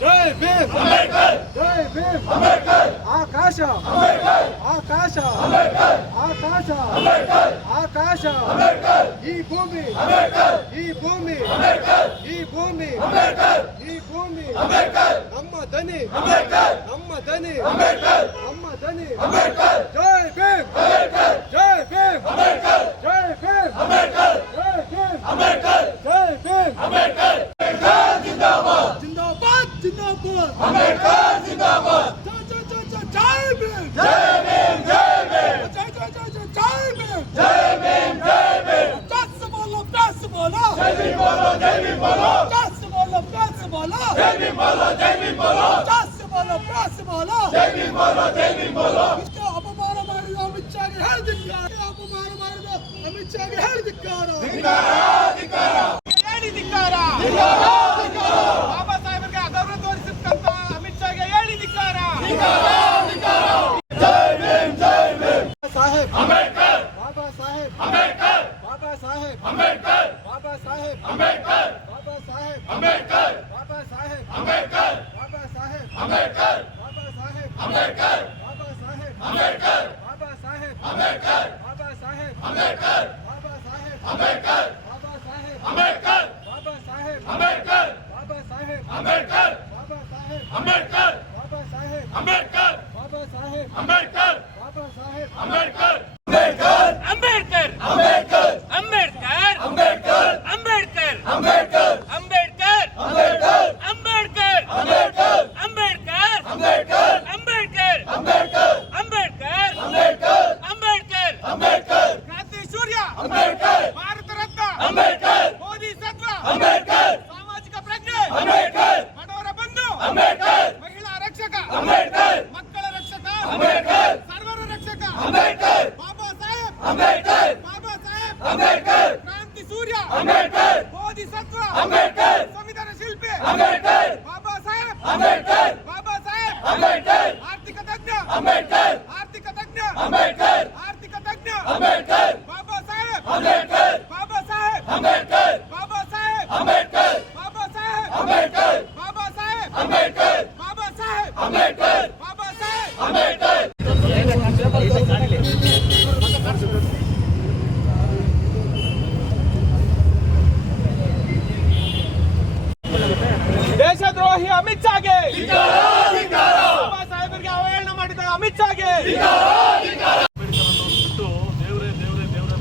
ಜೈ ಭೀಮ್ ಅಂಬೇಡ್ಕರ್ ಜೈ ಭೀಮ್ ಅಂಬೇಡ್ಕರ್ ಆಕಾಶ ಅಂಬೇಡ್ಕರ್ ಆಕಾಶ ಅಂಬೇಡ್ಕರ್ ಆಕಾಶ ಅಂಬೇಡ್ಕರ್ ಆಕಾಶ ಅಂಬೇಡ್ಕರ್ ಈ ಭೂಮಿ ಅಂಬೇಡ್ಕರ್ ಈ ಭೂಮಿ ಅಂಬೇಡ್ಕರ್ ಈ ಭೂಮಿ ಅಂಬೇಡ್ಕರ್ ಈ ಭೂಮಿ ಅಂಬೇಡ್ಕರ್ ನಮ್ಮ ದನಿ ಅಂಬೇಡ್ಕರ್ ನಮ್ಮ ದನಿ ಅಂಬೇಡ್ಕರ್ ನಮ್ಮ ದನಿ ಅಂಬೇಡ್ಕರ್ ಜೈ ಭೀಮ್ ಅಂಬೇಡ್ಕರ್ ಜೈ ಭೀಮ್ ಅಂಬೇಡ್ಕರ್ ಜೈ ಭೀಮ್ ಅಂಬೇಡ್ಕರ್ ಜೈ ಭೀಮ್ ಅಂಬೇಡ್ಕರ್ ಜೈ ಭೀಮ್ ಅಂಬೇಡ್ಕರ್ ಜಿಂದಾಬಾದ್ ಜಿಂದಾಬಾದ್ ಜಿಂದಾಬಾದ್ ಅಂಬೇಡ್ಕರ್ ಜಿಂದಾಬಾದ್ ಜೈ ಭೀಮ್ ಜೈ ಭೀಮ್ ಜೈ ಭೀಮ್ ಜೈ ಭೀಮ್ ಜೈ ಭೀಮ್ ಜೈ ಭೀಮ್ प्यास बोलो प्यास बोलो जय भीम बोलो जय भीम बोलो प्यास बोलो प्यास बोलो जय भीम बोलो जय भीम बोलो प्यास बोलो प्यास बोलो जय भीम बोलो जय भीम बोलो इसके अपमान ಮಾಡಿದ ಅಮಿತ್ ಶಾಗೆ ಹೇಳಿದಿಕ್ಕಾರ ಅಪಮಾನ ಮಾಡಿದ ಅಮಿತ್ ಶಾಗೆ ಹೇಳಿದಿಕ್ಕಾರ ಹೇಳಿದಿಕ್ಕಾರ ಬಾಬಾ ಸಾಹೇಬರಿಗೆ ಅಗೌರವ ತೋರಿಸಿದಂತ ಅಮಿತ್ ಶಾಗೆ ಹೇಳಿದಿಕ್ಕಾರ जय भीम जय भीम ಸಾಹೇಬ್ अंबेडकर ಬಾಬಾ ಸಾಹೇಬ್ अंबेडकर ಬಾಬಾ ಸಾಹೇಬ್ अंबेडकर ಬಾಬಾ ಸಾಹೇಬ್ अंबेडकर ಬಾಬಾ ಸಾಹೇಬ್ अंबेडकर ಬಾಬಾ ಸಾಹೇಬ್ अंबेडकर ಬಾಬಾ ಸಾಹೇಬ್ अंबेडकर ಬಾಬಾ ಸಾಹೇಬ್ अंबेडकर ಬಾಬಾ ಸಾಹೇಬ್ अंबेडकर ಬಾಬಾ ಸಾಹೇಬ್ अंबेडकर ಬಾಬಾ ಸಾಹೇಬ್ अंबेडकर ಬಾಬಾ ಸಾಹೇಬ್ अंबेडकर ಬಾಬಾ ಸಾಹೇಬ್ अंबेडकर ಬಾಬಾ ಸಾಹೇಬ್ अंबेडकर ಬಾಬಾ ಸಾಹೇಬ್ अंबेडकर ಬಾಬಾ ಸಾಹೇಬ್ अंबेडकर ಬಾಬಾ ಸಾಹೇಬ್ अंबेडकर ಬಾಬಾ ಸಾಹೇಬ್ अंबेडकर ಬಾಬಾ ಸಾಹೇಬ್ अंबेडकर अंबेडकर अंबेडकर अंबेडकर अंबेडकर अंबेडकर अंबेडकर अंबेडकर अंबेडकर अंबेडकर अंबेडकर अंबेडकर अंबेडकर अंबेडकर अंबेडकर अंबेडकर अंबेडकर अंबेडकर अंबेडकर क्रांति सूर्य अंबेडकर भारत रत्न अंबेडकर बोधिसत्व अंबेडकर सामाजिक प्रज्ञे अंबेडकर बडवर बंधु अंबेडकर महिला रक्षक अंबेडकर मಕ್ಕಳ रक्षक अंबेडकर सर्वर रक्षक अंबेडकर बाबा साहेब अंबेडकर बाबा साहेब अंबेडकर क्रांति सूर्य अंबेडकर बोधिसत्व अंबेडकर संविधान शिल्पी अंबेडकर बाबा साहेब अंबेडकर बाबा साहेब अंबेडकर आर्थिक तज्ञ अंबेडकर आर्थिक तज्ञ अंबेडकर आर्थिक तज्ञ अंबेडकर बाबा साहेब अंबेडकर बाबा साहेब अंबेडकर बाबा साहेब अंबेडकर बाबा साहेब अंबेडकर बाबा साहेब अंबेडकर बाबा साहेब अंबेडकर बाबा साहेब अंबेडकर ದೇಶದ್ರೋಹಿ ಅಮಿತ್ ಶಾಗೆ ಬಾಬಾ ಸಾಹೇಬರಿಗೆ ಅವಹೇಳನ ಮಾಡಿದ ಅಮಿತ್ ಶಾಗೆ ಬಿಟ್ಟು ದೇವರೇ ದೇವರೇ ದೇವರೇ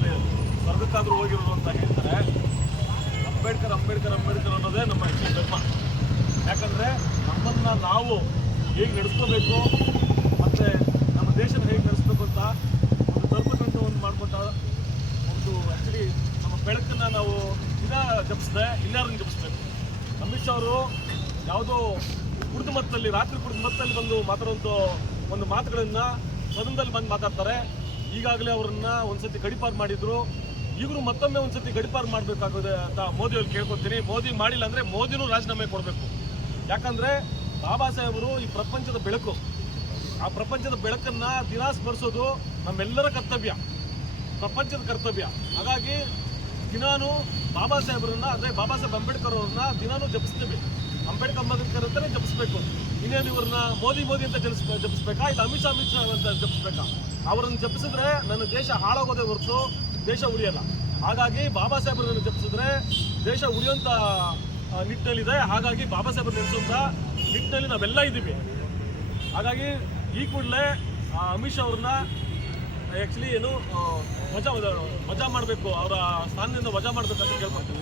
ಸ್ವರ್ಗಕ್ಕಾದ್ರೂ ಹೋಗಿರೋದು ಅಂತ ಹೇಳ್ತಾರೆ. ಅಂಬೇಡ್ಕರ್ ಅಂಬೇಡ್ಕರ್ ಅಂಬೇಡ್ಕರ್ ಅನ್ನೋದೇ ನಮ್ಮ ಹೆಚ್ಚಿನ ಧರ್ಮ. ಯಾಕಂದರೆ ನಮ್ಮನ್ನು ನಾವು ಹೇಗೆ ನಡೆಸ್ಕೋಬೇಕು ಮತ್ತು ನಮ್ಮ ದೇಶನ ಹೇಗೆ ನಡೆಸ್ಬೇಕು ಅಂತ ಒಂದು ಧರ್ಮಗ್ರಂಥ ಒಂದು ಮಾಡ್ಕೊಟ್ಟ ಒಂದು ಆ್ಯಕ್ಚುಲಿ ನಮ್ಮ ಬೆಳಕನ್ನು ನಾವು ಜಪಿಸಿದೆ ಇನ್ಯಾರನ್ನು ಜಪಿಸ್ಬೇಕು. ಅಮಿತ್ ಶಾ ಅವರು ಯಾವುದೋ ಕುಡಿದ ಮತ್ತಲ್ಲಿ ರಾತ್ರಿ ಕುಡಿದ ಮತ್ತಲ್ಲಿ ಬಂದು ಮಾತಾಡುವಂಥ ಒಂದು ಮಾತುಗಳನ್ನು ಸದನದಲ್ಲಿ ಬಂದು ಮಾತಾಡ್ತಾರೆ. ಈಗಾಗಲೇ ಅವರನ್ನು ಒಂದ್ಸತಿ ಗಡಿಪಾರು ಮಾಡಿದ್ರು, ಈಗಲೂ ಮತ್ತೊಮ್ಮೆ ಒಂದ್ಸತಿ ಗಡಿಪಾರು ಮಾಡಬೇಕಾಗಿದೆ ಅಂತ ಮೋದಿಯವ್ರು ಕೇಳ್ಕೊತೀನಿ. ಮೋದಿ ಮಾಡಿಲ್ಲ ಅಂದರೆ ಮೋದಿನೂ ರಾಜೀನಾಮೆ ಕೊಡಬೇಕು. ಯಾಕಂದರೆ ಬಾಬಾ ಸಾಹೇಬರು ಈ ಪ್ರಪಂಚದ ಬೆಳಕು, ಆ ಪ್ರಪಂಚದ ಬೆಳಕನ್ನು ದಿನ ಸ್ಮರಿಸೋದು ನಮ್ಮೆಲ್ಲರ ಕರ್ತವ್ಯ, ಪ್ರಪಂಚದ ಕರ್ತವ್ಯ. ಹಾಗಾಗಿ ದಿನಾನು ಬಾಬಾ ಸಾಹೇಬರನ್ನ ಅಂದರೆ ಬಾಬಾ ಸಾಹೇಬ್ ಅಂಬೇಡ್ಕರ್ ಅವ್ರನ್ನ ದಿನಾನು ಜಪಿಸ್ತೀವಿ. ಅಂಬೇಡ್ಕರ್ ಅಂತಲೇ ಜಪಿಸ್ಬೇಕು. ಇನ್ನೇನು ಇವ್ರನ್ನ ಮೋದಿ ಮೋದಿ ಅಂತ ಜಪಿಸ್ಬೇಕಾ, ಇಲ್ಲ ಅಮಿತ್ ಶಾ ಅಂತ ಜಪಿಸ್ಬೇಕಾ? ಅವರನ್ನು ಜಪಿಸಿದ್ರೆ ನನ್ನ ದೇಶ ಹಾಳಾಗೋದೇ ಹೊರತು ದೇಶ ಉಳಿಯಲ್ಲ. ಹಾಗಾಗಿ ಬಾಬಾ ಸಾಹೇಬರನ್ನು ಜಪಿಸಿದ್ರೆ ದೇಶ ಉಳಿಯುವಂಥ ನಿಟ್ಟಿನಲ್ಲಿದೆ. ಹಾಗಾಗಿ ಬಾಬಾ ಸಾಹೇಬರು ನಡೆಸುವಂಥ ನಿಟ್ಟಿನಲ್ಲಿ ನಾವೆಲ್ಲ ಇದ್ದೀವಿ. ಹಾಗಾಗಿ ಈ ಕೂಡಲೇ ಅಮಿತ್ ಶಾ ಅವ್ರನ್ನ ಆ್ಯಕ್ಚುಲಿ ಏನು ವಜಾ ಮಾಡಬೇಕು, ಅವರ ಸ್ಥಾನದಿಂದ ವಜಾ ಮಾಡಬೇಕಂತ ಕೇಳ್ಕೊಳ್ತೀವಿ.